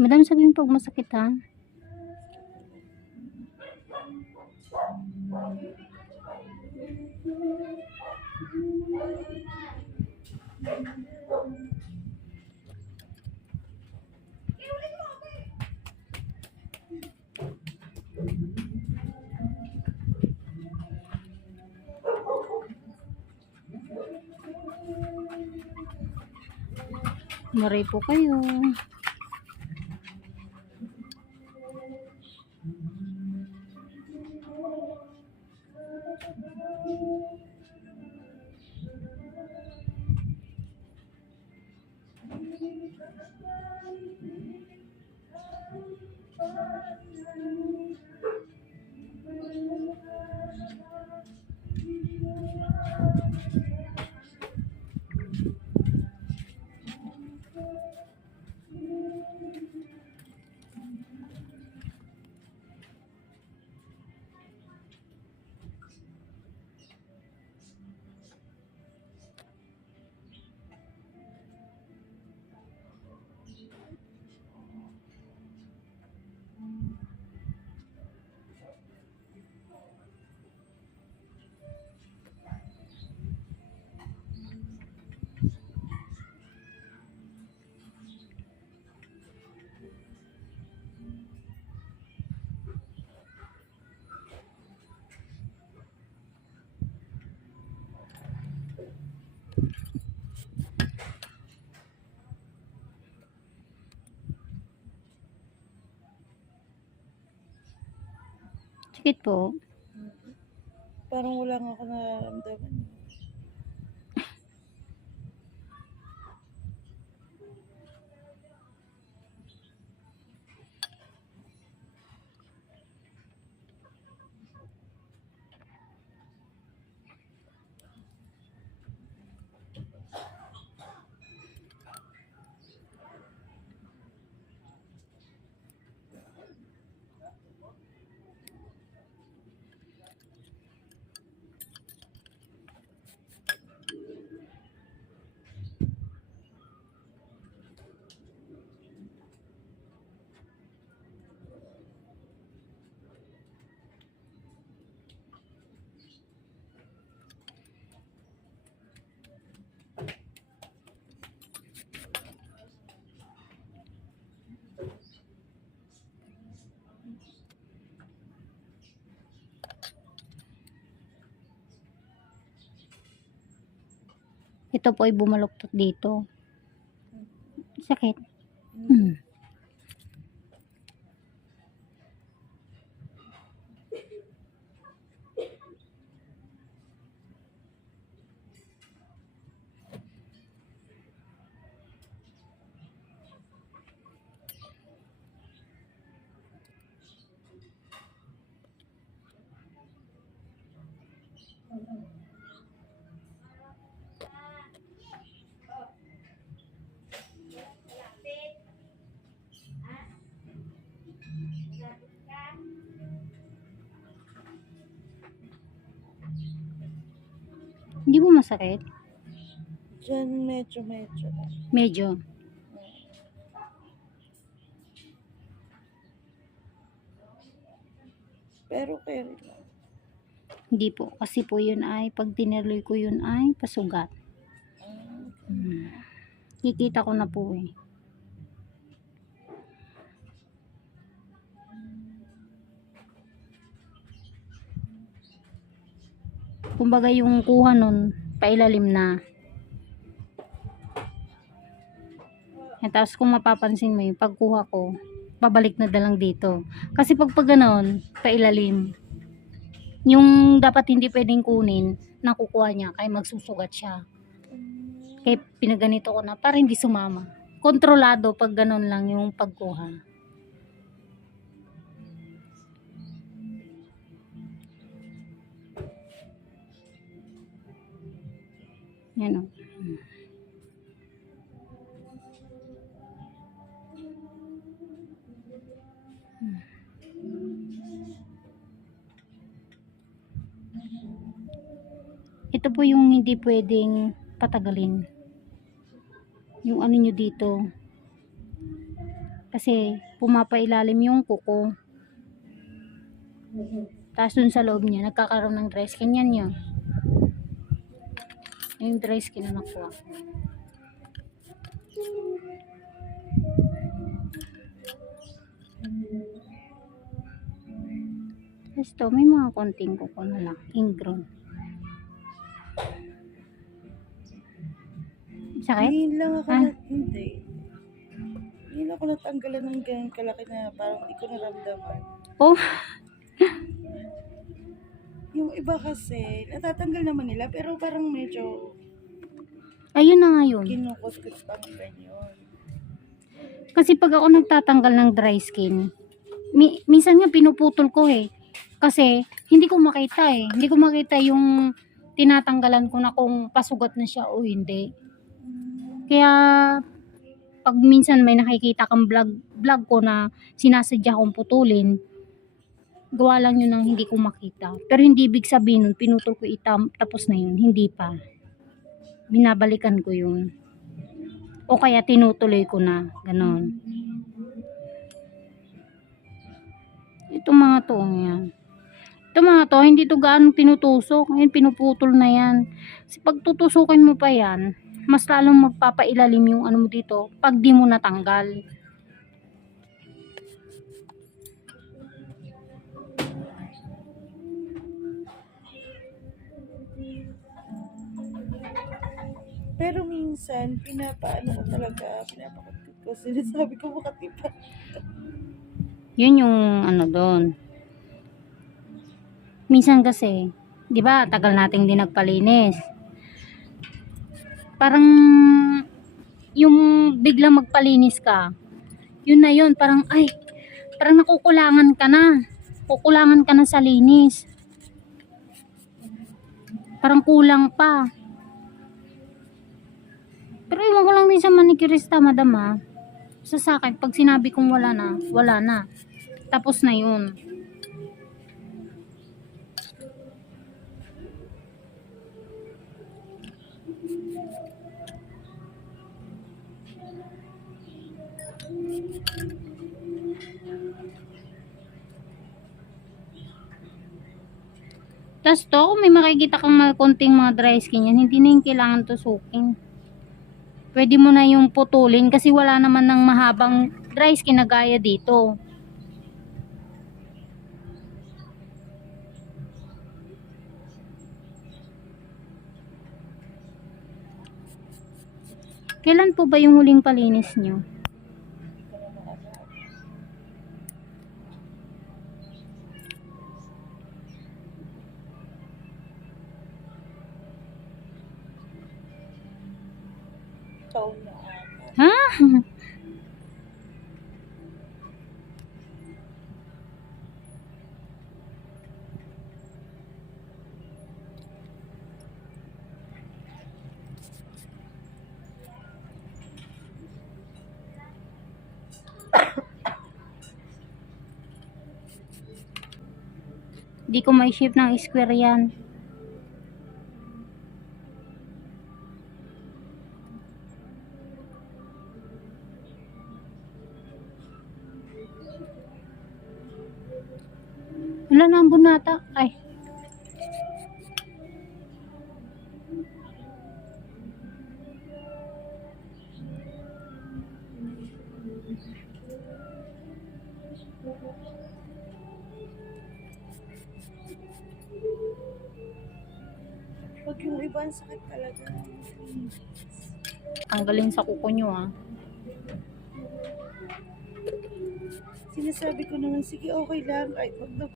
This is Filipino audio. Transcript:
Madam, sabihin pag masakit ha. Maray po kayo. Sakit po. Parang wala nga ako nararamdaman. Ito po ay bumaluktot dito. Sakit. Hmm. Hindi mo masakit? Diyan medyo medyo. Medyo. Pero carry lang. Hindi po. Kasi po yun ay, pag tinerloy ko yun ay pasugat. Ah, Hmm. Kikita ko na po eh. Kumbaga yung kuha nun, pailalim na. Eh, tapos kung mapapansin mo yung pagkuha ko, babalik na dalang dito. Kasi pag pag ganon, pailalim. Yung dapat hindi pwedeng kunin, nakukuha niya, kaya magsusugat siya. Kaya pinaganito ko na para hindi sumama. Kontrolado pag ganun lang yung pagkuha. Yan o. Ito po yung hindi pwedeng patagalin. Yung ano nyo dito. Kasi pumapailalim yung kuko. Tapos dun sa loob niya, nagkakaroon ng dry skin yan niya. Yung dry skin na nakuha. Tapos to, may mga konting kuko na lang. Ingrown. Sakit? Ngayon lang ako Ah. na, hindi. Ngayon lang ako natanggalan ng ganyan kalaki na parang hindi ko naramdaman. Oh, Yung iba kasi, natatanggal naman nila, pero parang medyo ayun na nga yun. kinukuskus pang ganyan. Kasi pag ako nagtatanggal ng dry skin, mi- minsan nga pinuputol ko eh. Kasi hindi ko makita eh. Hindi ko makita yung tinatanggalan ko na kung pasugat na siya o hindi. Kaya pag minsan may nakikita kang vlog, vlog ko na sinasadya kong putulin, gawa lang yun ng hindi ko makita. Pero hindi ibig sabihin nun, pinutol ko itam, tapos na yun. Hindi pa. Binabalikan ko yun. O kaya tinutuloy ko na. Ganon. Itong mga to, yan. Itong mga to, hindi to gaano tinutusok. Ngayon, pinuputol na yan. Kasi pag tutusukin mo pa yan, mas lalong magpapailalim yung ano mo dito pag di mo natanggal. Pero minsan, pinapaano ko talaga, pinapakutkot ko. Sinasabi ko makatipa. Yun yung ano doon. Minsan kasi, 'di ba, tagal nating din nagpalinis. Parang yung biglang magpalinis ka, yun na yun, parang ay, parang nakukulangan ka na. Kukulangan ka na sa linis. Parang kulang pa. Pero iwan ko lang din sa manicurista, madam ah. Sa akin, pag sinabi kong wala na, wala na. Tapos na yun. Tapos to, may makikita kang mga konting mga dry skin yan, hindi na yung kailangan tusukin. Pwede mo na yung putulin kasi wala naman ng mahabang dry skin na gaya dito. Kailan po ba yung huling palinis nyo? Ha? Di ko may ship ng square yan. Wala na ang bunata. Ay. Pag yung iba, ang sakit talaga. Tanggalin sa kuko nyo ah. Sinasabi ko naman, sige okay lang, wag na